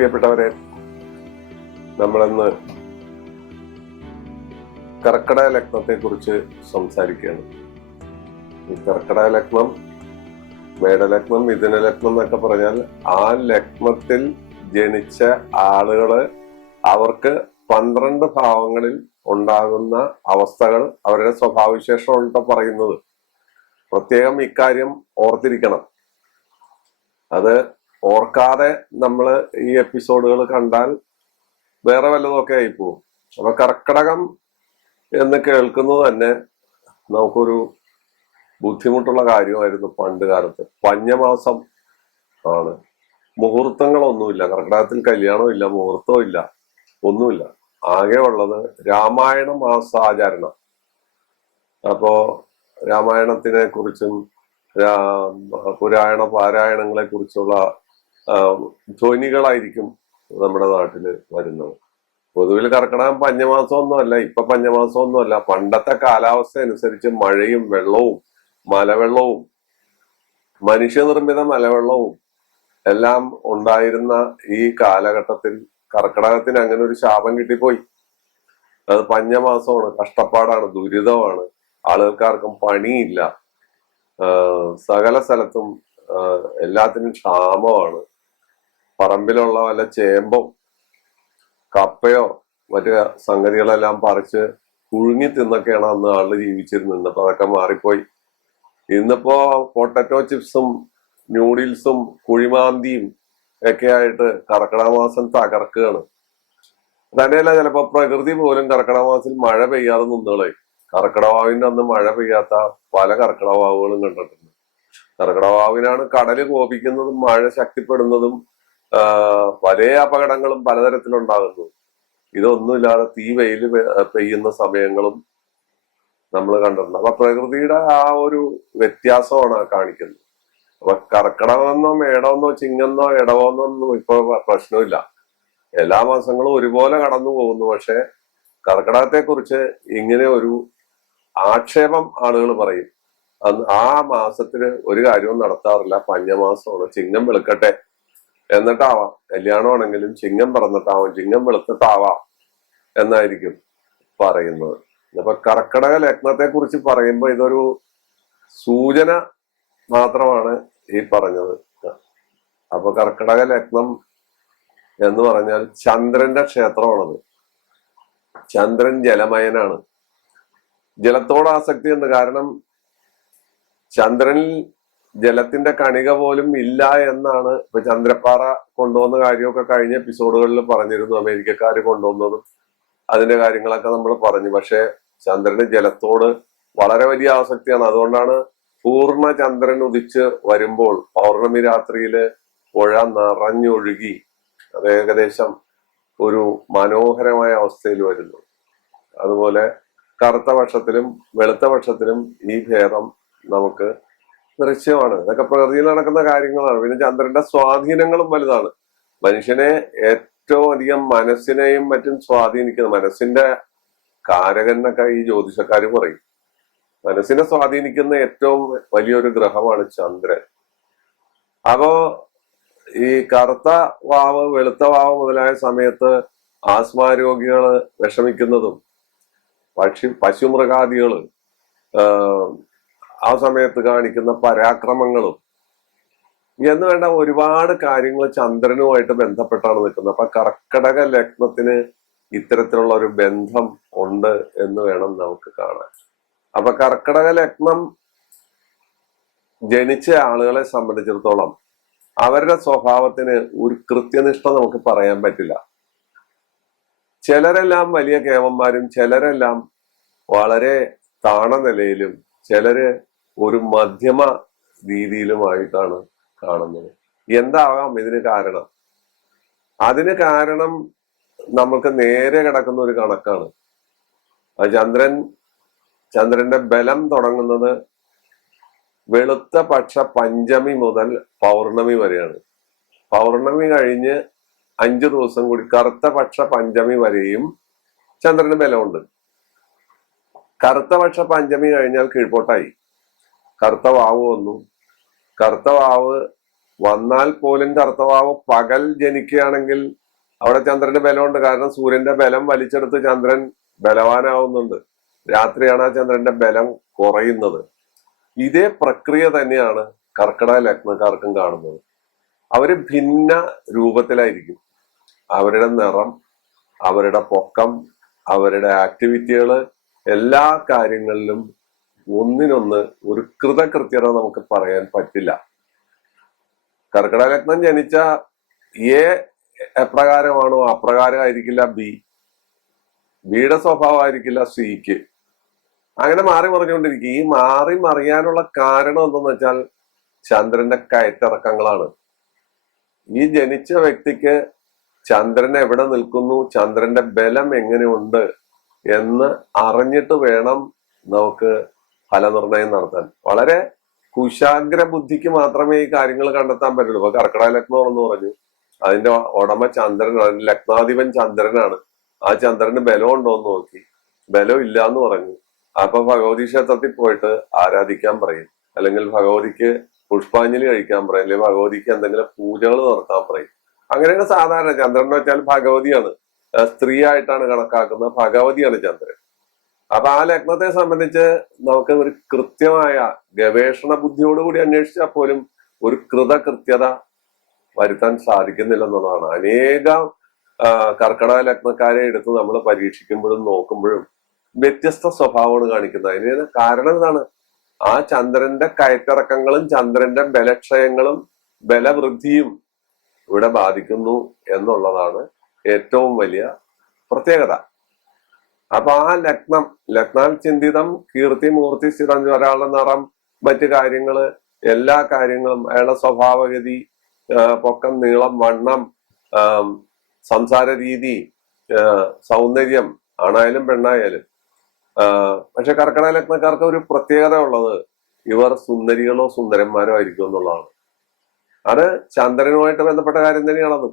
പ്രിയപ്പെട്ടവരെ, നമ്മളിന്ന് കർക്കിടക ലഗ്നത്തെ കുറിച്ച് സംസാരിക്കുകയാണ്. ഈ കർക്കിടക ലഗ്നം, മേടലഗ്നം, മിഥുന ലഗ്നം എന്നൊക്കെ പറഞ്ഞാൽ ആ ലഗ്നത്തിൽ ജനിച്ച ആളുകള് അവർക്ക് 12 ഭാവങ്ങളിൽ ഉണ്ടാകുന്ന അവസ്ഥകൾ, അവരുടെ സ്വഭാവവിശേഷമാണ് പറയുന്നത്. പ്രത്യേകം ഇക്കാര്യം ഓർത്തിരിക്കണം. അത് ഓർക്കാതെ നമ്മൾ ഈ എപ്പിസോഡുകൾ കണ്ടാൽ വേറെ വല്ലതൊക്കെ ആയിപ്പോവും. അപ്പൊ കർക്കിടകം എന്ന് കേൾക്കുന്നത് തന്നെ നമുക്കൊരു ബുദ്ധിമുട്ടുള്ള കാര്യമായിരുന്നു പണ്ട് കാലത്ത്. പഞ്ഞമാസം ആണ്. മുഹൂർത്തങ്ങളൊന്നുമില്ല. കർക്കിടകത്തിൽ കല്യാണവും ഇല്ല, മുഹൂർത്തവും ഇല്ല, ഒന്നുമില്ല. ആകെ ഉള്ളത് രാമായണ മാസാചരണം. അപ്പോ രാമായണത്തിനെ കുറിച്ചും പുരാണ പാരായണങ്ങളെ കുറിച്ചുള്ള ധ്വനികളായിരിക്കും നമ്മുടെ നാട്ടില് വരുന്നത്. പൊതുവിൽ കർക്കിടകം പഞ്ഞമാസമൊന്നുമല്ല. ഇപ്പൊ പഞ്ഞമാസമൊന്നുമല്ല. പണ്ടത്തെ കാലാവസ്ഥ അനുസരിച്ച് മഴയും വെള്ളവും മലവെള്ളവും മനുഷ്യനിർമ്മിത മലവെള്ളവും എല്ലാം ഉണ്ടായിരുന്ന ഈ കാലഘട്ടത്തിൽ കർക്കിടകത്തിന് അങ്ങനെ ഒരു ശാപം കിട്ടിപ്പോയി. അത് പഞ്ഞമാസമാണ്, കഷ്ടപ്പാടാണ്, ദുരിതമാണ്, ആളുകൾക്കാർക്കും പണിയില്ല, സകല സ്ഥലത്തും എല്ലാത്തിനും ക്ഷാമമാണ്. പറമ്പിലുള്ള വല്ല ചേമ്പോ കപ്പയോ മറ്റു സംഗതികളെല്ലാം പറിച്ച് പുഴുങ്ങി തിന്നൊക്കെയാണ് അന്ന് ആള് ജീവിച്ചിരുന്നത്. ഇന്നിപ്പോ അതൊക്കെ മാറിപ്പോയി. ഇന്നിപ്പോ പൊട്ടറ്റോ ചിപ്സും ന്യൂഡിൽസും കുഴിമാന്തിയും ഒക്കെ ആയിട്ട് കർക്കിടക മാസം തകർക്കുകയാണ്. തന്നെയല്ല, ചിലപ്പോ പ്രകൃതി പോലും കർക്കിടക മാസത്തിൽ മഴ പെയ്യാതെ നിന്നുകളെ. കർക്കിടവാവിന്റെ അന്ന് മഴ പെയ്യാത്ത പല കർക്കിടവാവുകളും കണ്ടിട്ടുണ്ട്. കർക്കിടവാവിനാണ് കടല് കോപിക്കുന്നതും മഴ ശക്തിപ്പെടുന്നതും പല അപകടങ്ങളും പലതരത്തിലുണ്ടാകുന്നു. ഇതൊന്നുമില്ലാതെ തീ വെയിൽ പെയ്യുന്ന സമയങ്ങളും നമ്മൾ കണ്ടിട്ടുണ്ട്. അപ്പൊ പ്രകൃതിയുടെ ആ ഒരു വ്യത്യാസമാണ് കാണിക്കുന്നത്. അപ്പൊ കർക്കിടകമെന്നോ മേടമെന്നോ ചിങ്ങെന്നോ ഇടവെന്നോ ഒന്നും ഇപ്പൊ പ്രശ്നമില്ല. എല്ലാ മാസങ്ങളും ഒരുപോലെ കടന്നു പോകുന്നു. പക്ഷെ കർക്കിടകത്തെ കുറിച്ച് ഇങ്ങനെ ഒരു ആക്ഷേപം ആളുകൾ പറയും. ആ മാസത്തിന് ഒരു കാര്യവും നടത്താറില്ല. പഞ്ഞമാസമാണ്. ചിങ്ങം വെളുക്കട്ടെ എന്നിട്ടാവാം. കല്യാണമാണെങ്കിലും ചിങ്ങം പിറന്നിട്ടാവാം, ചിങ്ങം വെളുത്തിട്ടാവാം എന്നായിരിക്കും പറയുന്നത്. അപ്പൊ കർക്കിടക ലഗ്നത്തെ കുറിച്ച് പറയുമ്പോ ഇതൊരു സൂചന മാത്രമാണ് ഈ പറഞ്ഞത്. അപ്പൊ കർക്കിടക ലഗ്നം എന്ന് പറഞ്ഞാൽ ചന്ദ്രന്റെ ക്ഷേത്രമാണത്. ചന്ദ്രൻ ജലമയനാണ്. ജലത്തോട് ആസക്തിയുണ്ട്. കാരണം ചന്ദ്രനിൽ ജലത്തിന്റെ കണിക പോലും ഇല്ല എന്നാണ് ഇപ്പൊ ചന്ദ്രപ്പാറ കൊണ്ടുവന്ന കാര്യമൊക്കെ കഴിഞ്ഞ എപ്പിസോഡുകളിൽ പറഞ്ഞിരുന്നു. അമേരിക്കക്കാര് കൊണ്ടുവന്നതും അതിന്റെ കാര്യങ്ങളൊക്കെ നമ്മൾ പറഞ്ഞു. പക്ഷെ ചന്ദ്രന് ജലത്തോട് വളരെ വലിയ ആസക്തിയാണ്. അതുകൊണ്ടാണ് പൂർണ്ണ ചന്ദ്രൻ ഉദിച്ച് വരുമ്പോൾ പൗർണമി രാത്രിയില് പുഴ നിറഞ്ഞൊഴുകി അത് ഏകദേശം ഒരു മനോഹരമായ അവസ്ഥയിൽ വരുന്നു. അതുപോലെ കറുത്ത പക്ഷത്തിലും വെളുത്ത പക്ഷത്തിലും ഈ ഭേദം നമുക്ക് ദൃശ്യമാണ്. ഇതൊക്കെ പ്രകൃതിയിൽ നടക്കുന്ന കാര്യങ്ങളാണ്. പിന്നെ ചന്ദ്രന്റെ സ്വാധീനങ്ങളും വലുതാണ്. മനുഷ്യനെ ഏറ്റവും അധികം മനസ്സിനെയും മറ്റും സ്വാധീനിക്കുന്നത്, മനസ്സിന്റെ കാരകനൊക്കെ ഈ ജ്യോതിഷക്കാര് പറയും. മനസ്സിനെ സ്വാധീനിക്കുന്ന ഏറ്റവും വലിയൊരു ഗ്രഹമാണ് ചന്ദ്രൻ. അപ്പോ ഈ കറുത്ത വാവ് വെളുത്ത വാവ് മുതലായ സമയത്ത് ആസ്മാരോഗികള് വിഷമിക്കുന്നതും പശുമൃഗാദികള് ആ സമയത്ത് കാണിക്കുന്ന പരാക്രമങ്ങളും എന്ന് വേണ്ട ഒരുപാട് കാര്യങ്ങൾ ചന്ദ്രനുമായിട്ട് ബന്ധപ്പെട്ടാണ് നിൽക്കുന്നത്. അപ്പൊ കർക്കിടക ലഗ്നത്തിന് ഇത്തരത്തിലുള്ള ഒരു ബന്ധം ഉണ്ട് എന്ന് വേണം നമുക്ക് കാണാൻ. അപ്പൊ കർക്കിടക ലഗ്നം ജനിച്ച ആളുകളെ സംബന്ധിച്ചിടത്തോളം അവരുടെ സ്വഭാവത്തിന് ഒരു കൃത്യനിഷ്ഠ നമുക്ക് പറയാൻ പറ്റില്ല. ചിലരെല്ലാം വലിയ കേമന്മാരും ചിലരെല്ലാം വളരെ താണ നിലയിലും ചിലര് ഒരു മധ്യമ രീതിയിലുമായിട്ടാണ് കാണുന്നത്. എന്താകാം ഇതിന് കാരണം? അതിന് കാരണം നമുക്ക് നേരെ കിടക്കുന്ന ഒരു കണക്കാണ്. ചന്ദ്രന്റെ ബലം തുടങ്ങുന്നത് വെളുത്ത പക്ഷ പഞ്ചമി മുതൽ പൗർണമി വരെയാണ്. പൗർണമി കഴിഞ്ഞ് 5 ദിവസം കൂടി കറുത്ത പക്ഷ പഞ്ചമി വരെയും ചന്ദ്രന് ബലമുണ്ട്. കറുത്ത പക്ഷ പഞ്ചമി കഴിഞ്ഞാൽ കീഴ്പോട്ടായി. കറുത്ത വാവ് വന്നു. കറുത്ത വാവ് വന്നാൽ പോലും കർത്തവാവ് പകൽ ജനിക്കുകയാണെങ്കിൽ അവിടെ ചന്ദ്രന്റെ ബലമുണ്ട്. കാരണം സൂര്യന്റെ ബലം വലിച്ചെടുത്ത് ചന്ദ്രൻ ബലവാനാവുന്നുണ്ട്. രാത്രിയാണ് ആ ചന്ദ്രന്റെ ബലം കുറയുന്നത്. ഇതേ പ്രക്രിയ തന്നെയാണ് കർക്കിടക ലഗ്നക്കാർക്കും കാണുന്നത്. അവര് ഭിന്ന രൂപത്തിലായിരിക്കും. അവരുടെ നിറം, അവരുടെ പൊക്കം, അവരുടെ ആക്ടിവിറ്റികള്, എല്ലാ കാര്യങ്ങളിലും ഒന്നിനൊന്ന് ഒരു കൃതകൃത്യത നമുക്ക് പറയാൻ പറ്റില്ല. കർക്കിടക ലഗ്നം ജനിച്ച എ എപ്രകാരമാണോ അപ്രകാരമായിരിക്കില്ല ബിയുടെ സ്വഭാവമായിരിക്കില്ല സിക്ക്. അങ്ങനെ മാറി മറിഞ്ഞുകൊണ്ടിരിക്കും. ഈ മാറി മറിയാനുള്ള കാരണം എന്തെന്ന് വെച്ചാൽ ചന്ദ്രന്റെ കയറ്റിറക്കങ്ങളാണ്. ഈ ജനിച്ച വ്യക്തിക്ക് ചന്ദ്രൻ എവിടെ നിൽക്കുന്നു, ചന്ദ്രന്റെ ബലം എങ്ങനെയുണ്ട് എന്ന് അറിഞ്ഞിട്ട് വേണം നമുക്ക് ഫലനിർണയം നടത്താൻ. വളരെ കുശാഗ്ര ബുദ്ധിക്ക് മാത്രമേ ഈ കാര്യങ്ങൾ കണ്ടെത്താൻ പറ്റുള്ളൂ. ഇപ്പൊ കർക്കിടക ലഗ്നം എന്ന് പറഞ്ഞു, അതിന്റെ ഉടമ ചന്ദ്രനാണ്, ലഗ്നാധിപൻ ചന്ദ്രനാണ്. ആ ചന്ദ്രന് ബലം ഉണ്ടോ എന്ന് നോക്കി, ബലം ഇല്ല എന്ന് പറഞ്ഞു. അപ്പൊ ഭഗവതി ക്ഷേത്രത്തിൽ പോയിട്ട് ആരാധിക്കാൻ പറയും, അല്ലെങ്കിൽ ഭഗവതിക്ക് പുഷ്പാഞ്ജലി കഴിക്കാൻ പറയും, അല്ലെങ്കിൽ ഭഗവതിക്ക് എന്തെങ്കിലും പൂജകൾ നടത്താൻ പറയും. അങ്ങനെയാണ് സാധാരണ. ചന്ദ്രൻ എന്ന് വെച്ചാൽ ഭഗവതിയാണ്, സ്ത്രീ ആയിട്ടാണ് കണക്കാക്കുന്നത്, ഭഗവതിയാണ് ചന്ദ്രൻ. അപ്പൊ ആ ലഗ്നത്തെ സംബന്ധിച്ച് നമുക്ക് ഒരു കൃത്യമായ ഗവേഷണ ബുദ്ധിയോടുകൂടി അന്വേഷിച്ചാൽ പോലും ഒരു കൃതകൃത്യത വരുത്താൻ സാധിക്കുന്നില്ലെന്നുള്ളതാണ്. അനേകം കർക്കിടക ലഗ്നക്കാരെ എടുത്ത് നമ്മൾ പരീക്ഷിക്കുമ്പോഴും നോക്കുമ്പോഴും വ്യത്യസ്ത സ്വഭാവമാണ് കാണിക്കുന്നത്. അതിന് കാരണം എന്താണ്? ആ ചന്ദ്രന്റെ കയറ്റിറക്കങ്ങളും ചന്ദ്രന്റെ ബലക്ഷയങ്ങളും ബലവൃദ്ധിയും ഇവിടെ ബാധിക്കുന്നു എന്നുള്ളതാണ് ഏറ്റവും വലിയ പ്രത്യേകത. അപ്പൊ ആ ലഗ്നാൽ ചിന്തിതം കീർത്തി മൂർത്തി സ്ഥിതം, ഒരാളുടെ നിറം, മറ്റു കാര്യങ്ങള്, എല്ലാ കാര്യങ്ങളും, അയാളുടെ സ്വഭാവഗതി, പൊക്കം, നീളം, വണ്ണം, സംസാര രീതി, സൗന്ദര്യം, ആണായാലും പെണ്ണായാലും. പക്ഷെ കർക്കിടക ലഗ്നക്കാർക്ക് ഒരു പ്രത്യേകത ഉള്ളത് ഇവർ സുന്ദരികളോ സുന്ദരന്മാരോ ആയിരിക്കും എന്നുള്ളതാണ്. അത് ചന്ദ്രനുമായിട്ട് ബന്ധപ്പെട്ട കാര്യം തന്നെയാണതും.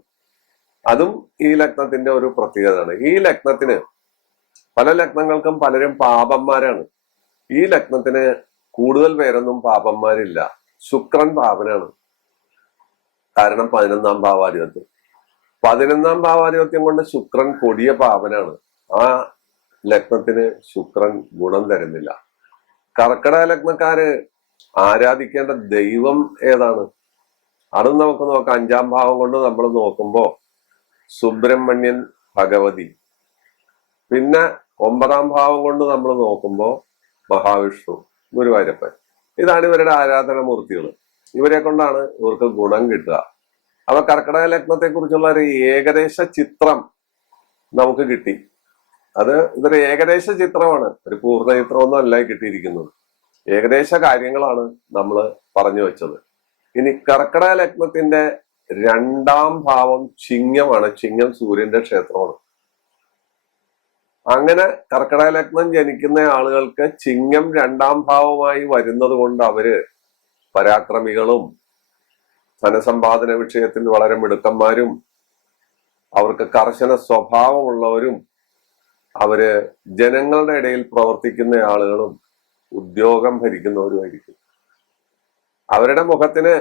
അതും ഈ ലഗ്നത്തിന്റെ ഒരു പ്രത്യേകതയാണ്. ഈ ലഗ്നത്തിന്, പല ലഗ്നങ്ങൾക്കും പലരും പാപന്മാരാണ്. ഈ ലഗ്നത്തിന് കൂടുതൽ പേരൊന്നും പാപന്മാരില്ല. ശുക്രൻ പാപനാണ്. കാരണം 11ാം ഭാവാധിപത്യം. 11ാം ഭാവാധിപത്യം കൊണ്ട് ശുക്രൻ കൊടിയ പാപനാണ്. ആ ലഗ്നത്തിന് ശുക്രൻ ഗുണം തരുന്നില്ല. കർക്കിടക ലഗ്നക്കാര് ആരാധിക്കേണ്ട ദൈവം ഏതാണ്? അതും നമുക്ക് നോക്കാം. 5ാം ഭാവം കൊണ്ട് നമ്മൾ നോക്കുമ്പോ സുബ്രഹ്മണ്യൻ, ഭഗവതി. പിന്നെ 9ാം ഭാവം കൊണ്ട് നമ്മൾ നോക്കുമ്പോ മഹാവിഷ്ണു, ഗുരുവായൂരപ്പൻ. ഇതാണ് ഇവരുടെ ആരാധന മൂർത്തികൾ. ഇവരെ കൊണ്ടാണ് ഇവർക്ക് ഗുണം കിട്ടുക. അപ്പൊ കർക്കിടക ലഗ്നത്തെ കുറിച്ചുള്ള ഒരു ഏകദേശ ചിത്രം നമുക്ക് കിട്ടി. ഇതൊരു ഏകദേശ ചിത്രമാണ്, ഒരു പൂർണ്ണ ചിത്രമൊന്നും അല്ല കിട്ടിയിരിക്കുന്നത്. ഏകദേശ കാര്യങ്ങളാണ് നമ്മൾ പറഞ്ഞു വെച്ചത്. ഇനി കർക്കിടക ലഗ്നത്തിന്റെ 2ാം ഭാവം ചിങ്ങമാണ്. ചിങ്ങം സൂര്യന്റെ ക്ഷേത്രമാണ്. അങ്ങനെ കർക്കിടക ലഗ്നം ജനിക്കുന്ന ആളുകൾക്ക് ചിങ്ങം 2ാം ഭാവമായി വരുന്നത് കൊണ്ട് അവര് പരാക്രമികളും ധനസമ്പാദന വിഷയത്തിൽ വളരെ മിടുക്കന്മാരും അവർക്ക് കർശന സ്വഭാവമുള്ളവരും അവര് ജനങ്ങളുടെ ഇടയിൽ പ്രവർത്തിക്കുന്ന ആളുകളും ഉദ്യോഗം ഭരിക്കുന്നവരുമായിരിക്കും. അവരുടെ മുഖത്തിന്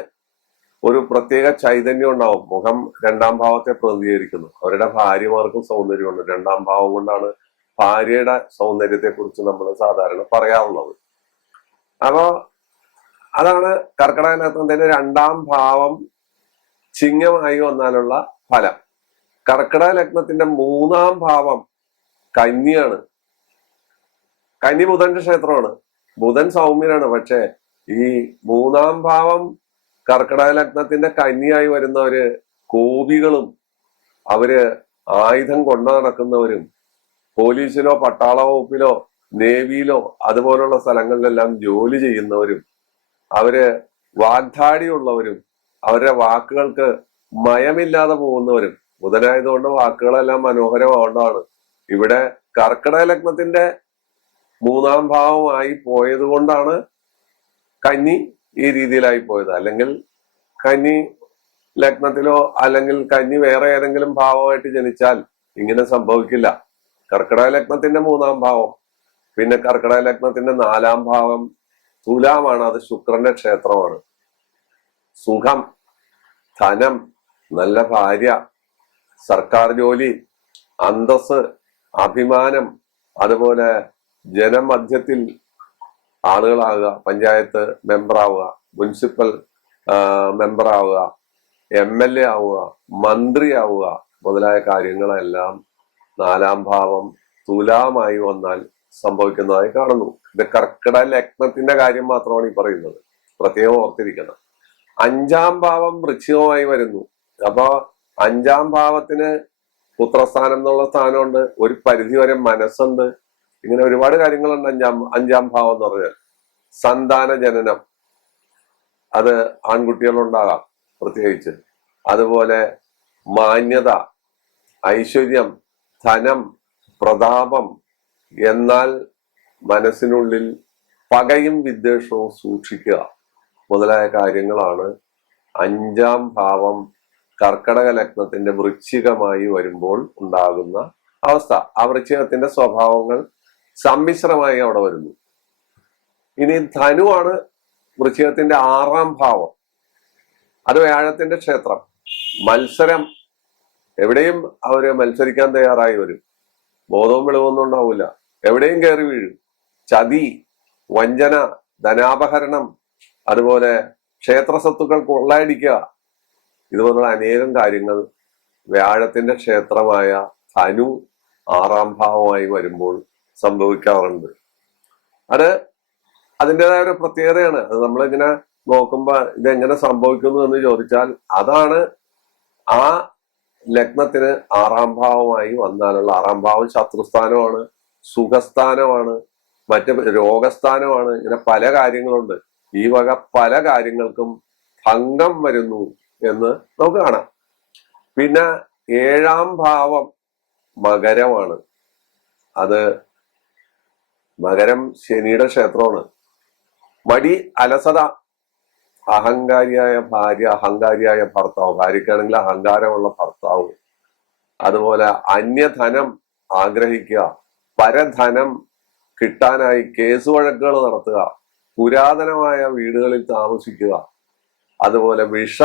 ഒരു പ്രത്യേക ചൈതന്യം ഉണ്ടാവും. മുഖം 2ാം ഭാവത്തെ പ്രതിനിധീകരിക്കുന്നു. അവരുടെ ഭാര്യമാർക്കും സൗന്ദര്യമുണ്ട്. 2ാം ഭാവം കൊണ്ടാണ് ഭാര്യയുടെ സൗന്ദര്യത്തെ കുറിച്ച് നമ്മൾ സാധാരണ പറയാറുള്ളത്. അപ്പോ അതാണ് കർക്കിടക ലഗ്നത്തിന്റെ 2ാം ഭാവം ചിങ്ങമായി വന്നാലുള്ള ഫലം. കർക്കിടക ലഗ്നത്തിന്റെ 3ാം ഭാവം കന്നിയാണ്. കന്നി ബുധന്റെ ക്ഷേത്രമാണ്. ബുധൻ സൗമ്യനാണ്. പക്ഷെ ഈ 3ാം ഭാവം കർക്കിടക ലഗ്നത്തിന്റെ കന്നിയായി വരുന്നവര് കോപികളും, അവര് ആയുധം കൊണ്ടു നടക്കുന്നവരും, പോലീസിലോ പട്ടാള വകുപ്പിലോ നേവിയിലോ അതുപോലുള്ള സ്ഥലങ്ങളിലെല്ലാം ജോലി ചെയ്യുന്നവരും, അവര് വാഗ്ദാടിയുള്ളവരും, അവരുടെ വാക്കുകൾക്ക് മയമില്ലാതെ പോകുന്നവരും. ബുധനായതുകൊണ്ട് വാക്കുകളെല്ലാം മനോഹരമാവേണ്ടതാണ്. ഇവിടെ കർക്കിടക ലഗ്നത്തിന്റെ 3ാം ഭാവമായി പോയത് കൊണ്ടാണ് കന്നി ഈ രീതിയിലായി പോയത്. അല്ലെങ്കിൽ കന്നി ലഗ്നത്തിലോ അല്ലെങ്കിൽ കന്നി വേറെ ഏതെങ്കിലും ഭാവമായിട്ട് ജനിച്ചാൽ ഇങ്ങനെ സംഭവിക്കില്ല. കർക്കിടക ലഗ്നത്തിന്റെ 3ാം ഭാവം, പിന്നെ കർക്കിടക ലഗ്നത്തിന്റെ 4ാം ഭാവം തുലാമാണ്. അത് ശുക്രന്റെ ക്ഷേത്രമാണ്. സുഖം, ധനം, നല്ല ഭാര്യ, സർക്കാർ ജോലി, അന്തസ്, അഭിമാനം, അതുപോലെ ജനമധ്യത്തിൽ ആളുകളാവുക, പഞ്ചായത്ത് മെമ്പറാവുക, മുനിസിപ്പൽ മെമ്പറാവുക, MLA ആവുക, മന്ത്രിയാവുക മുതലായ കാര്യങ്ങളെല്ലാം 4-ാം ഭാവം തുലാമായി വന്നാൽ സംഭവിക്കുന്നതായി കാണുന്നു. ഇത് കർക്കിടക ലഗ്നത്തിന്റെ കാര്യം മാത്രമാണ് ഈ പറയുന്നത്, പ്രത്യേകം ഓർത്തിരിക്കണം. 5-ാം ഭാവം വൃശ്ചികമായി വരുന്നു. അപ്പൊ 5-ാം ഭാവത്തിന് പുത്രസ്ഥാനം എന്നുള്ള സ്ഥാനമുണ്ട്, ഒരു പരിധി വരെ മനസ്സുണ്ട്, ഇങ്ങനെ ഒരുപാട് കാര്യങ്ങളുണ്ട്. അഞ്ചാം ഭാവം എന്ന് പറഞ്ഞാൽ സന്താന ജനനം, അത് ആൺകുട്ടികളുണ്ടാകാം പ്രത്യേകിച്ച്. അതുപോലെ മാന്യത, ഐശ്വര്യം, ധനം, പ്രതാപം, എന്നാൽ മനസ്സിനുള്ളിൽ പകയും വിദ്വേഷവും സൂക്ഷിക്കുക മുതലായ കാര്യങ്ങളാണ് 5-ാം ഭാവം കർക്കടക ലഗ്നത്തിന്റെ വൃശ്ചികമായി വരുമ്പോൾ ഉണ്ടാകുന്ന അവസ്ഥ. ആ വൃശ്ചികത്തിന്റെ സ്വഭാവങ്ങൾ സമ്മിശ്രമായി അവിടെ വരുന്നു. ഇനി ധനുവാണ് വൃശ്ചികത്തിന്റെ 6-ാം ഭാവം. അത് വ്യാഴത്തിന്റെ ക്ഷേത്രം. മത്സരം, എവിടെയും അവര് മത്സരിക്കാൻ തയ്യാറായി വരും. ബോധവും വെളിവൊന്നും ഉണ്ടാവില്ല, എവിടെയും കയറി വീഴും. ചതി, വഞ്ചന, ധനാപഹരണം, അതുപോലെ ക്ഷേത്ര സ്വത്തുക്കൾ കൊള്ളയടിക്കുക, ഇതുപോലുള്ള അനേകം കാര്യങ്ങൾ വ്യാഴത്തിന്റെ ക്ഷേത്രമായ ധനു 6-ാം ഭാവമായി വരുമ്പോൾ സംഭവിക്കാറുണ്ട്. അത് അതിൻ്റെതായ ഒരു പ്രത്യേകതയാണ്. അത് നമ്മളിങ്ങനെ നോക്കുമ്പോ ഇതെങ്ങനെ സംഭവിക്കുന്നു എന്ന് ചോദിച്ചാൽ, അതാണ് ആ ലഗ്നത്തിന് 6-ാം ഭാവമായി വന്നാലുള്ള, 6-ാം ഭാവം ശത്രുസ്ഥാനമാണ്, സുഖസ്ഥാനമാണ്, മറ്റ് രോഗസ്ഥാനമാണ്. ഇങ്ങനെ പല കാര്യങ്ങളുണ്ട്. ഈ വക പല കാര്യങ്ങൾക്കും ഭംഗം വരുന്നു എന്ന് നമുക്ക് കാണാം. പിന്നെ 7-ാം ഭാവം മകരമാണ്. അത് മകരം ശനിയുടെ ക്ഷേത്രമാണ്. മടി, അലസത, അഹങ്കാരിയായ ഭാര്യ, അഹങ്കാരിയായ ഭർത്താവ്, ഭാര്യയ്ക്കാണെങ്കിൽ അഹങ്കാരമുള്ള ഭർത്താവ്, അതുപോലെ അന്യധനം ആഗ്രഹിക്കുക, പരധനം കിട്ടാനായി കേസ് വഴക്കുകൾ നടത്തുക, പുരാതനമായ വീടുകളിൽ താമസിക്കുക, അതുപോലെ വിഷ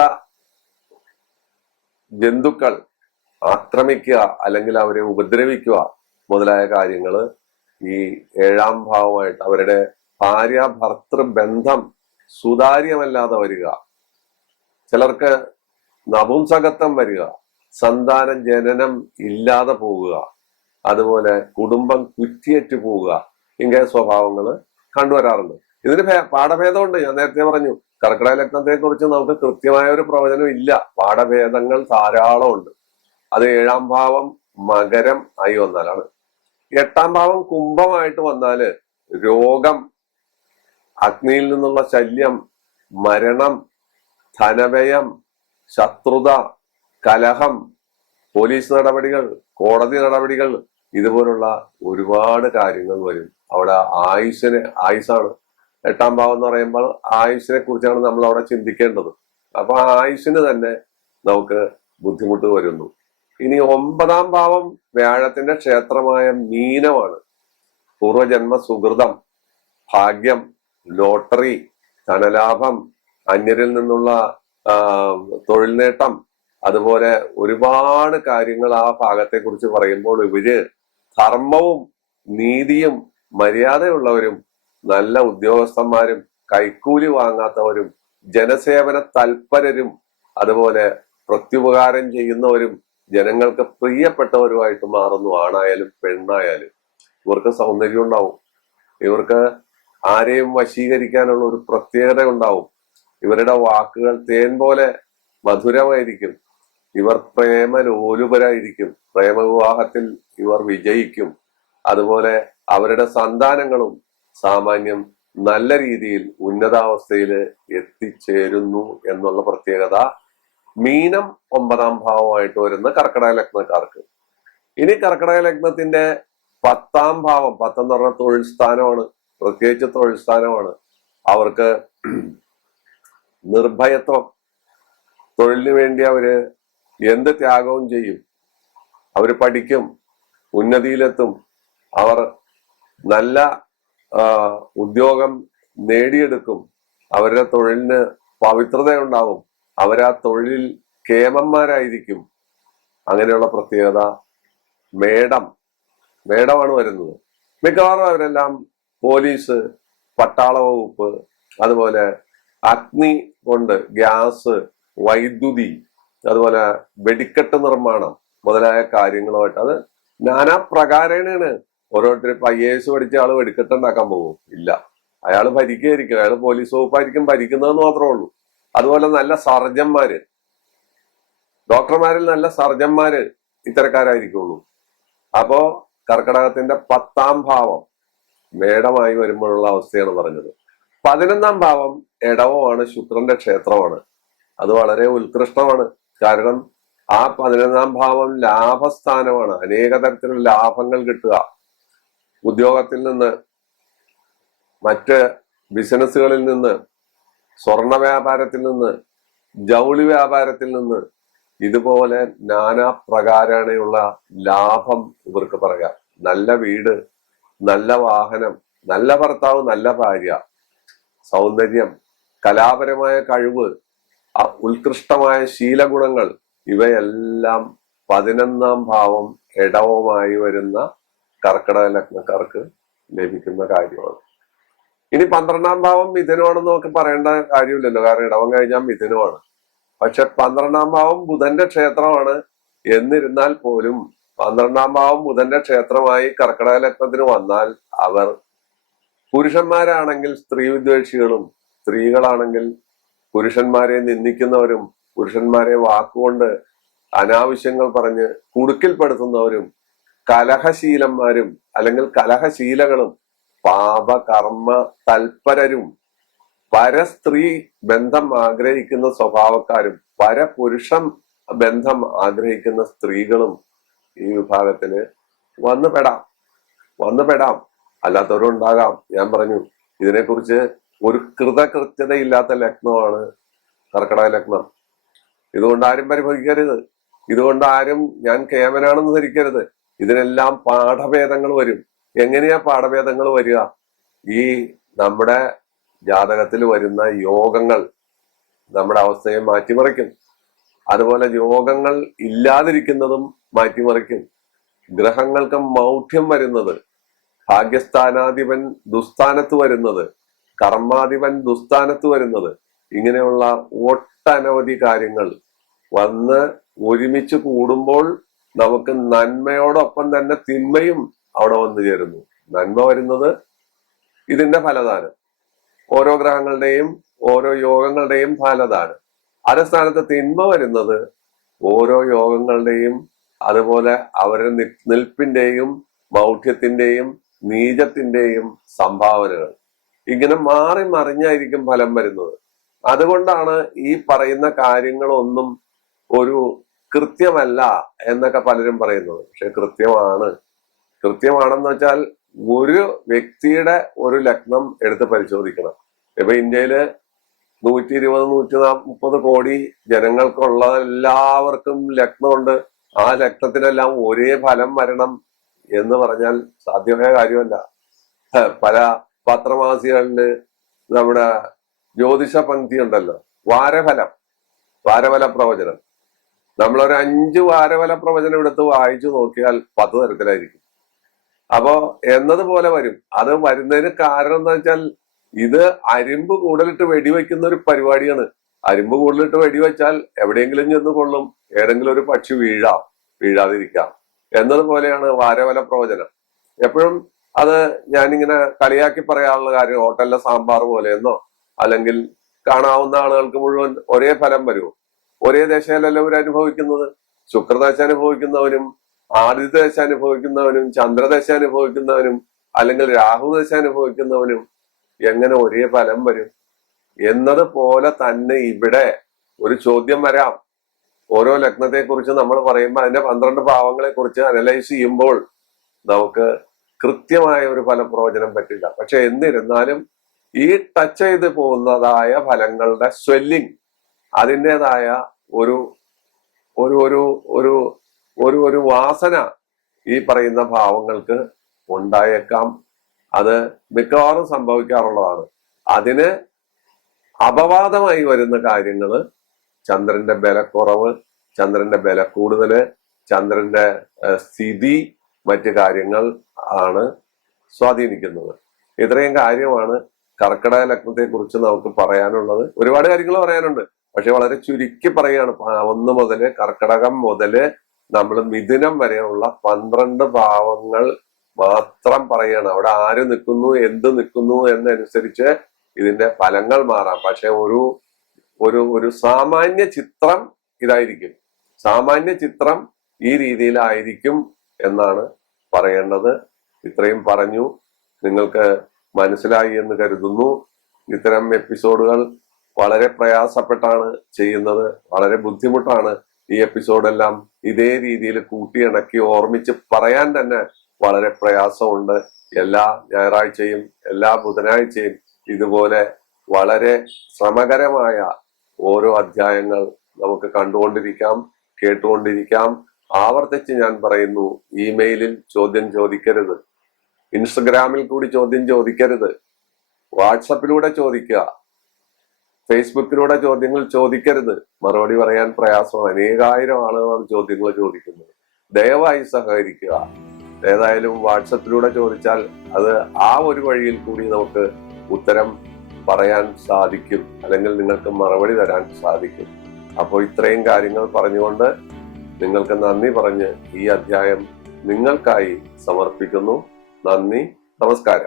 ജന്തുക്കൾ ആക്രമിക്കുക അല്ലെങ്കിൽ അവരെ ഉപദ്രവിക്കുക മുതലായ കാര്യങ്ങൾ ഈ 7-ാം ഭാവമായിട്ട് അവരുടെ ഭാര്യ ഭർത്തൃ ബന്ധം സുതാര്യമല്ലാതെ വരിക, ചിലർക്ക് നപുംസകത്വം വരിക, സന്താന ജനനം ഇല്ലാതെ പോവുക, അതുപോലെ കുടുംബം കുറ്റിയേറ്റു പോവുക, ഇങ്ങനെ സ്വഭാവങ്ങൾ കണ്ടുവരാറുണ്ട്. ഇതിന് പാഠഭേദമുണ്ട്. ഞാൻ നേരത്തെ പറഞ്ഞു, കർക്കിടക ലഗ്നത്തെ കുറിച്ച് നമുക്ക് കൃത്യമായ ഒരു പ്രവചനം ഇല്ല, പാഠഭേദങ്ങൾ ധാരാളം ഉണ്ട്. അത് 7-ാം ഭാവം മകരം ആയി വന്നാലാണ്. 8-ാം ഭാവം കുംഭമായിട്ട് വന്നാല് രോഗം, അഗ്നിയിൽ നിന്നുള്ള ശല്യം, മരണം, ധനവ്യയം, ശത്രുത, കലഹം, പോലീസ് നടപടികൾ, കോടതി നടപടികൾ, ഇതുപോലുള്ള ഒരുപാട് കാര്യങ്ങൾ വരും. അവിടെ ആയുസാണ് 8-ാം ഭാവം എന്ന് പറയുമ്പോൾ, ആയുസിനെ കുറിച്ചാണ് നമ്മൾ അവിടെ ചിന്തിക്കേണ്ടത്. അപ്പൊ ആ ആയുസിന് തന്നെ നമുക്ക് ബുദ്ധിമുട്ട് വരുന്നു. ഇനി 9-ാം ഭാവം വ്യാഴത്തിന്റെ ക്ഷേത്രമായ മീനമാണ്. പൂർവജന്മ സുഹൃതം, ഭാഗ്യം, ലോട്ടറി, ധനലാഭം, അന്യരിൽ നിന്നുള്ള തൊഴിൽ നേട്ടം, അതുപോലെ ഒരുപാട് കാര്യങ്ങൾ ആ ഭാഗത്തെ കുറിച്ച് പറയുമ്പോൾ ഇവര് ധർമ്മവും നീതിയും മര്യാദയുള്ളവരും നല്ല ഉദ്യോഗസ്ഥന്മാരും കൈക്കൂലി വാങ്ങാത്തവരും ജനസേവന തൽപരരും അതുപോലെ പ്രത്യുപകാരം ചെയ്യുന്നവരും ജനങ്ങൾക്ക് പ്രിയപ്പെട്ടവരുമായിട്ട് മാറുന്നു. ആണായാലും പെണ്ണായാലും ഇവർക്ക് സൗന്ദര്യം ഉണ്ടാവും, ഇവർക്ക് ആരെയും വശീകരിക്കാനുള്ള ഒരു പ്രത്യേകത ഉണ്ടാവും, ഇവരുടെ വാക്കുകൾ തേൻ പോലെ മധുരമായിരിക്കും, ഇവർ പ്രേമലോലുപരായിരിക്കും, പ്രേമവിവാഹത്തിൽ ഇവർ വിജയിക്കും. അതുപോലെ അവരുടെ സന്താനങ്ങളും സാമാന്യം നല്ല രീതിയിൽ ഉന്നതാവസ്ഥയിൽ എത്തിച്ചേരുന്നു എന്നുള്ള പ്രത്യേകത മീനം 9-ാം ഭാവമായിട്ട് വരുന്ന കർക്കിടക ലഗ്നക്കാർക്ക്. ഇനി കർക്കിടക ലഗ്നത്തിന്റെ 10-ാം ഭാവം, 10 എന്ന് പറഞ്ഞാൽ തൊഴിൽ സ്ഥാനമാണ്, പ്രത്യേകിച്ച് തൊഴിൽ സ്ഥാനമാണ്. അവർക്ക് നിർഭയത്വം, തൊഴിലിന് വേണ്ടി അവര് എന്ത് ത്യാഗവും ചെയ്യും, അവര് പഠിക്കും, ഉന്നതിയിലെത്തും, അവർ നല്ല ഉദ്യോഗം നേടിയെടുക്കും, അവരുടെ തൊഴിലിന് പവിത്രതയുണ്ടാവും, അവരാ തൊഴിൽ കേമന്മാരായിരിക്കും. അങ്ങനെയുള്ള പ്രത്യേകത. മേടമാണ് വരുന്നത്. മിക്കവാറും അവരെല്ലാം പോലീസ്, പട്ടാള വകുപ്പ്, അതുപോലെ അഗ്നി കൊണ്ട് ഗ്യാസ്, വൈദ്യുതി, അതുപോലെ വെടിക്കെട്ട് നിർമ്മാണം മുതലായ കാര്യങ്ങളുമായിട്ട് അത് നാനാ പ്രകാരേണയാണ്. ഓരോരുത്തർ ഇപ്പൊ IAS പഠിച്ച ആള് വെടിക്കെട്ട് ഉണ്ടാക്കാൻ പോകും? ഇല്ല. അയാൾ ഭരിക്കുകയായിരിക്കും, അയാൾ പോലീസ് വകുപ്പായിരിക്കും ഭരിക്കുന്നതെന്ന് മാത്രമേ ഉള്ളൂ. അതുപോലെ നല്ല സർജന്മാര്, ഡോക്ടർമാരിൽ നല്ല സർജന്മാര് ഇത്തരക്കാരായിരിക്കുള്ളൂ. അപ്പോ കർക്കിടകത്തിന്റെ 10ാം ഭാവം മേടമായി വരുമ്പോഴുള്ള അവസ്ഥയാണ് പറഞ്ഞത്. 11ാം ഭാവം ഇടവമാണ്, ശുക്രന്റെ ക്ഷേത്രമാണ്. അത് വളരെ ഉത്കൃഷ്ടമാണ്. കാരണം ആ 11ാം ഭാവം ലാഭസ്ഥാനമാണ്. അനേക തരത്തിലുള്ള ലാഭങ്ങൾ കിട്ടുക, ഉദ്യോഗത്തിൽ നിന്ന്, മറ്റ് ബിസിനസ്സുകളിൽ നിന്ന്, സ്വർണ വ്യാപാരത്തിൽ നിന്ന്, ജൗളി വ്യാപാരത്തിൽ നിന്ന്, ഇതുപോലെ നാനാ പ്രകാരമുള്ള ലാഭം ഇവർക്ക് പറയാം. നല്ല വീട്, നല്ല വാഹനം, നല്ല ഭർത്താവ്, നല്ല ഭാര്യ, സൗന്ദര്യം, കലാപരമായ കഴിവ്, ഉത്കൃഷ്ടമായ ശീലഗുണങ്ങൾ, ഇവയെല്ലാം 11ാം ഭാവം ഇടവമായി വരുന്ന കർക്കിടക ലഗ്നക്കാർക്ക് ലഭിക്കുന്ന കാര്യമാണ്. ഇനി 12ാം ഭാവം മിഥുനമാണെന്ന് നമുക്ക് പറയേണ്ട കാര്യമില്ലല്ലോ, കാരണം ഇടവം കഴിഞ്ഞാൽ മിഥുനമാണ്. പക്ഷെ 12ാം ഭാവം ബുധന്റെ ക്ഷേത്രമാണ്. എന്നിരുന്നാൽ പോലും 12ാം ഭാവം ബുധന്റെ ക്ഷേത്രമായി കർക്കിടക ലഗ്നത്തിന് വന്നാൽ അവർ പുരുഷന്മാരാണെങ്കിൽ സ്ത്രീ വിദ്വേഷികളും, സ്ത്രീകളാണെങ്കിൽ പുരുഷന്മാരെ നിന്ദിക്കുന്നവരും, പുരുഷന്മാരെ വാക്കുകൊണ്ട് അനാവശ്യങ്ങൾ പറഞ്ഞ് കുടുക്കിൽപ്പെടുത്തുന്നവരും, കലഹശീലന്മാരും അല്ലെങ്കിൽ കലഹശീലകളും, പാപകർമ്മ തൽപരരും, പരസ്ത്രീ ബന്ധം ആഗ്രഹിക്കുന്ന സ്വഭാവക്കാരും, പരപുരുഷ ബന്ധം ആഗ്രഹിക്കുന്ന സ്ത്രീകളും ഈ വിഭാഗത്തിന് വന്നു പെടാം. അല്ലാത്തവരും ഉണ്ടാകാം. ഞാൻ പറഞ്ഞു, ഇതിനെക്കുറിച്ച് ഒരു കൃതകൃത്യതയില്ലാത്ത ലഗ്നമാണ് കർക്കിടക ലഗ്നം. ഇതുകൊണ്ട് ആരും പരിഭവിക്കരുത്. ഇതുകൊണ്ട് ആരും ഞാൻ കേമനാണെന്ന് ധരിക്കരുത്. ഇതിനെല്ലാം പാഠഭേദങ്ങൾ വരും. എങ്ങനെയാ പാഠഭേദങ്ങൾ വരിക? ഈ നമ്മുടെ ജാതകത്തിൽ വരുന്ന യോഗങ്ങൾ നമ്മുടെ അവസ്ഥയെ മാറ്റിമറിക്കും. അതുപോലെ യോഗങ്ങൾ ഇല്ലാതിരിക്കുന്നതും മാറ്റിമറിക്കും. ഗ്രഹങ്ങൾക്ക് മൗഢ്യം വരുന്നത്, ഭാഗ്യസ്ഥാനാധിപൻ ദുസ്ഥാനത്ത് വരുന്നത്, കർമാധിപൻ ദുസ്ഥാനത്ത് വരുന്നത്, ഇങ്ങനെയുള്ള ഒട്ടനവധി കാര്യങ്ങൾ വന്ന് ഒരുമിച്ച് കൂടുമ്പോൾ നമുക്ക് നന്മയോടൊപ്പം തന്നെ തിന്മയും അവിടെ വന്നു ചേരുന്നു. നന്മ വരുന്നത് ഇതിന്റെ ഫലദാനം, ഓരോ ഗ്രഹങ്ങളുടെയും ഓരോ യോഗങ്ങളുടെയും ഫലദാനം. അതേ സ്ഥാനത്ത് തിന്മ വരുന്നത് ഓരോ യോഗങ്ങളുടെയും അതുപോലെ അവരുടെ നിൽപ്പിന്റെയും മൗഢ്യത്തിന്റെയും നീചത്തിന്റെയും സംഭാവനകൾ. ഇങ്ങനെ മാറി മറിഞ്ഞായിരിക്കും ഫലം വരുന്നത്. അതുകൊണ്ടാണ് ഈ പറയുന്ന കാര്യങ്ങളൊന്നും ഒരു കൃത്യമല്ല എന്നൊക്കെ പലരും പറയുന്നത്. പക്ഷെ കൃത്യമാണെന്ന് വെച്ചാൽ ഒരു വ്യക്തിയുടെ ഒരു ലഗ്നം എടുത്ത് പരിശോധിക്കണം. ഇപ്പൊ ഇന്ത്യയില് 120-130 കോടി ജനങ്ങൾക്കുള്ള എല്ലാവർക്കും ലഗ്നമുണ്ട്. ആ ലഗ്നത്തിനെല്ലാം ഒരേ ഫലം വരണം എന്ന് പറഞ്ഞാൽ സാധ്യമായ കാര്യമല്ല. പല പത്രമാസികളില് നമ്മുടെ ജ്യോതിഷ പങ്ക്തി ഉണ്ടല്ലോ, വാരഫല പ്രവചനം. നമ്മളൊരു 5 വാരഫല പ്രവചനം എടുത്ത് വായിച്ചു നോക്കിയാൽ 10 തരത്തിലായിരിക്കും. അപ്പോ എന്നതുപോലെ വരും. അത് വരുന്നതിന് കാരണം എന്താ വെച്ചാൽ ഇത് അരിമ്പ് കൂടുതലിട്ട് വെടിവെക്കുന്ന ഒരു പരിപാടിയാണ്. അരിമ്പ് കൂടുതലിട്ട് വെടിവെച്ചാൽ എവിടെയെങ്കിലും ചെന്ന് കൊള്ളും, ഏതെങ്കിലും ഒരു പക്ഷി വീഴാതിരിക്കാം എന്നതുപോലെയാണ് വാരഫല പ്രവചനം. എപ്പോഴും അത് ഞാനിങ്ങനെ കളിയാക്കി പറയാനുള്ള കാര്യം, ഹോട്ടലിലെ സാമ്പാർ പോലെയെന്നോ അല്ലെങ്കിൽ കാണാവുന്ന ആളുകൾക്ക് മുഴുവൻ ഒരേ ഫലം വരുമോ? ഒരേ ദശയിലല്ല ഇവർ അനുഭവിക്കുന്നത്. ശുക്രദശ അനുഭവിക്കുന്നവനും ആദിത്യദശ അനുഭവിക്കുന്നവനും ചന്ദ്രദശ അനുഭവിക്കുന്നവനും അല്ലെങ്കിൽ രാഹുദശ അനുഭവിക്കുന്നവനും എങ്ങനെ ഒരേ ഫലം വരും എന്നതുപോലെ തന്നെ ഇവിടെ ഒരു ചോദ്യം വരാം. ഓരോ ലഗ്നത്തെ കുറിച്ച് നമ്മൾ പറയുമ്പോൾ അതിന്റെ 12 ഭാവങ്ങളെ കുറിച്ച് അനലൈസ് ചെയ്യുമ്പോൾ നമുക്ക് കൃത്യമായ ഒരു ഫലപ്രവചനം പറ്റില്ല. പക്ഷെ എന്നിരുന്നാലും ഈ ടച്ച് ചെയ്ത് പോകുന്നതായ ഫലങ്ങളുടെ സ്വെല്ലിംഗ്, അതിൻ്റെതായ ഒരു ഒരു ഒരു ഒരു ഒരു ഒരു വാസന ഈ പറയുന്ന ഭാവങ്ങൾക്ക് ഉണ്ടായേക്കാം. അത് മിക്കവാറും സംഭവിക്കാറുള്ളതാണ്. അതിന് അപവാദമായി വരുന്ന കാര്യങ്ങൾ ചന്ദ്രന്റെ ബലക്കുറവ്, ചന്ദ്രന്റെ ബല കൂടുതല്, ചന്ദ്രന്റെ സ്ഥിതി, മറ്റു കാര്യങ്ങൾ ആണ് സ്വാധീനിക്കുന്നത്. ഇത്രയും കാര്യമാണ് കർക്കിടക ലഗ്നത്തെ കുറിച്ച് നമുക്ക് പറയാനുള്ളത്. ഒരുപാട് കാര്യങ്ങൾ പറയാനുണ്ട്, പക്ഷെ വളരെ ചുരുക്കി പറയുകയാണ്. 1 മുതല് കർക്കിടകം മുതല് നമ്മൾ മിഥുനം വരെയുള്ള 12 ഭാവങ്ങൾ മാത്രം പറയാണ്. അവിടെ ആര് നിൽക്കുന്നു, എന്ത് നിൽക്കുന്നു എന്നനുസരിച്ച് ഇതിന്റെ ഫലങ്ങൾ മാറാം. പക്ഷെ ഒരു സാമാന്യ ചിത്രം ഇതായിരിക്കും. സാമാന്യ ചിത്രം ഈ രീതിയിലായിരിക്കും എന്നാണ് പറയേണ്ടത്. ഇത്രയും പറഞ്ഞു. നിങ്ങൾക്ക് മനസ്സിലായി എന്ന് കരുതുന്നു. ഇത്തരം എപ്പിസോഡുകൾ വളരെ പ്രയാസപ്പെട്ടാണ് ചെയ്യുന്നത്. വളരെ ബുദ്ധിമുട്ടാണ്. ഈ എപ്പിസോഡെല്ലാം ഇതേ രീതിയിൽ കൂട്ടിയിണക്കി ഓർമ്മിച്ച് പറയാൻ തന്നെ വളരെ പ്രയാസമുണ്ട്. എല്ലാ ഞായറാഴ്ചയും എല്ലാ ബുധനാഴ്ചയും ഇതുപോലെ വളരെ ശ്രമകരമായ ഓരോ അധ്യായങ്ങൾ നമുക്ക് കണ്ടുകൊണ്ടിരിക്കാം, കേട്ടുകൊണ്ടിരിക്കാം. ആവർത്തിച്ച് ഞാൻ പറയുന്നു, ഇമെയിലിൽ ചോദ്യം ചോദിക്കരുത്, ഇൻസ്റ്റഗ്രാമിൽ കൂടി ചോദ്യം ചോദിക്കരുത്, വാട്സപ്പിലൂടെ ചോദിക്കുക, ഫേസ്ബുക്കിലൂടെ ചോദ്യങ്ങൾ ചോദിക്കരുത്. മറുപടി പറയാൻ പ്രയാസമാണ്. അനേകായിരം ആളുകളാണ് ചോദ്യങ്ങൾ ചോദിക്കുന്നത്. ദയവായി സഹകരിക്കുക. ഏതായാലും വാട്സപ്പിലൂടെ ചോദിച്ചാൽ അത് ആ ഒരു വഴിയിൽ കൂടി നമുക്ക് ഉത്തരം പറയാൻ സാധിക്കും, അല്ലെങ്കിൽ നിങ്ങൾക്ക് മറുപടി തരാൻ സാധിക്കും. അപ്പോൾ ഇത്രയും കാര്യങ്ങൾ പറഞ്ഞുകൊണ്ട് നിങ്ങൾക്ക് നന്ദി പറഞ്ഞ് ഈ അധ്യായം നിങ്ങൾക്കായി സമർപ്പിക്കുന്നു. നന്ദി, നമസ്കാരം.